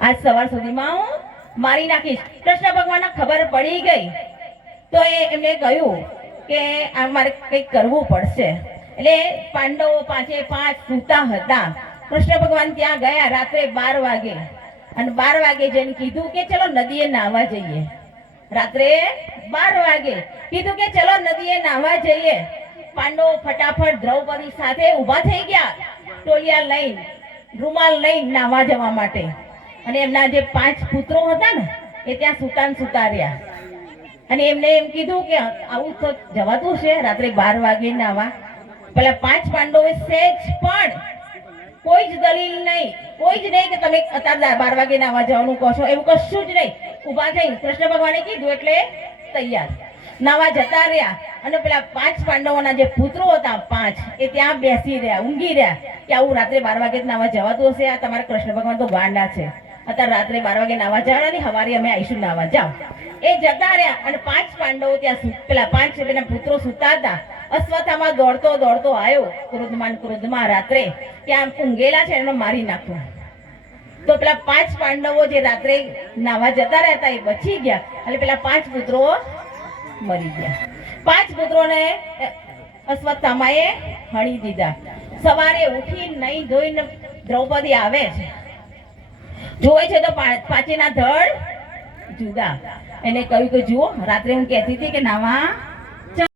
આજ સવાર સુધીમાં હું મારી નાખીશ. કૃષ્ણ ભગવાનને ખબર પડી ગઈ તો એમને કહ્યું કે આ મારે કંઈક કરવું પડશે. એટલે પાંડવો પાંચે પાંચ સૂતા હતા. કૃષ્ણ ભગવાન ત્યાં ગયા રાત્રે 12 વાગે અને 12 વાગે જઈને કીધું કે ચલો નદીએ નાહવા જઈએ. રાત્રે 12 વાગે કીધું કે ચલો નદીએ નાહવા જઈએ. પાંડવો ફટાફટ દ્રૌપદી સાથે ઊભા થઈ ગયા, ટોલિયા લઈને, રૂમાલ લઈને નાહવા જવા માટે. અને એમના જે 5 પુત્રો હતા ને એ ત્યાં સુતા રહ્યા. અને એમને એમ કીધું કે આવું તો જવાતું છે રાત્રે 12 વાગે નાહવા? પેલા 5 પાંડવોએ સહેજ પણ કોઈ જ દલીલ નહીં, કોઈ જ નહીં કે તમે અત્યારે 12 વાગે નાહવા જવાનું કહો છો, એવું કશું જ નહીં. ઊભા થઈ કૃષ્ણ ભગવાને કીધું એટલે તૈયાર નાહવા જતા રહ્યા. અને પેલા 5 પાંડવોના જે પુત્રો હતા 5 એ ત્યાં બેસી રહ્યા, ઊંઘી રહ્યા કે આવું રાત્રે 12 વાગે નાહવા જવાતું હશે? આ તમારા કૃષ્ણ ભગવાન તો ગાંડા છે, અત્યારે રાત્રે 12 વાગે નાહવા જવાના નહીં, સવારે અમે આવીશું નાહવા, જાઓ. એ જતા રહ્યા. અને 5 પાંડવો ત્યાં પેલા 5 પેલા પુત્રો સુતા હતા. અશ્વત્થામા દોડતો આવ્યો ક્રોધમાં રાત્રે ત્યાં ઊંઘેલા છે એનો મારી નાખો. તો પેલા 5 પાંડવો જે રાત્રે નાહવા જતા રહેતા એ બચી ગયા અને પેલા 5 પુત્રો મરી ગયા. 5 પુત્રોને અશ્વત્થામાએ હણી દીધા. સવારે ઉઠી નહીં ધોઈને દ્રૌપદી આવે છે, જોવે છે તો પાંચેના ધડ જુદા. એને કહ્યું કે જુઓ રાત્રે હું કહેતી હતી કે નાવા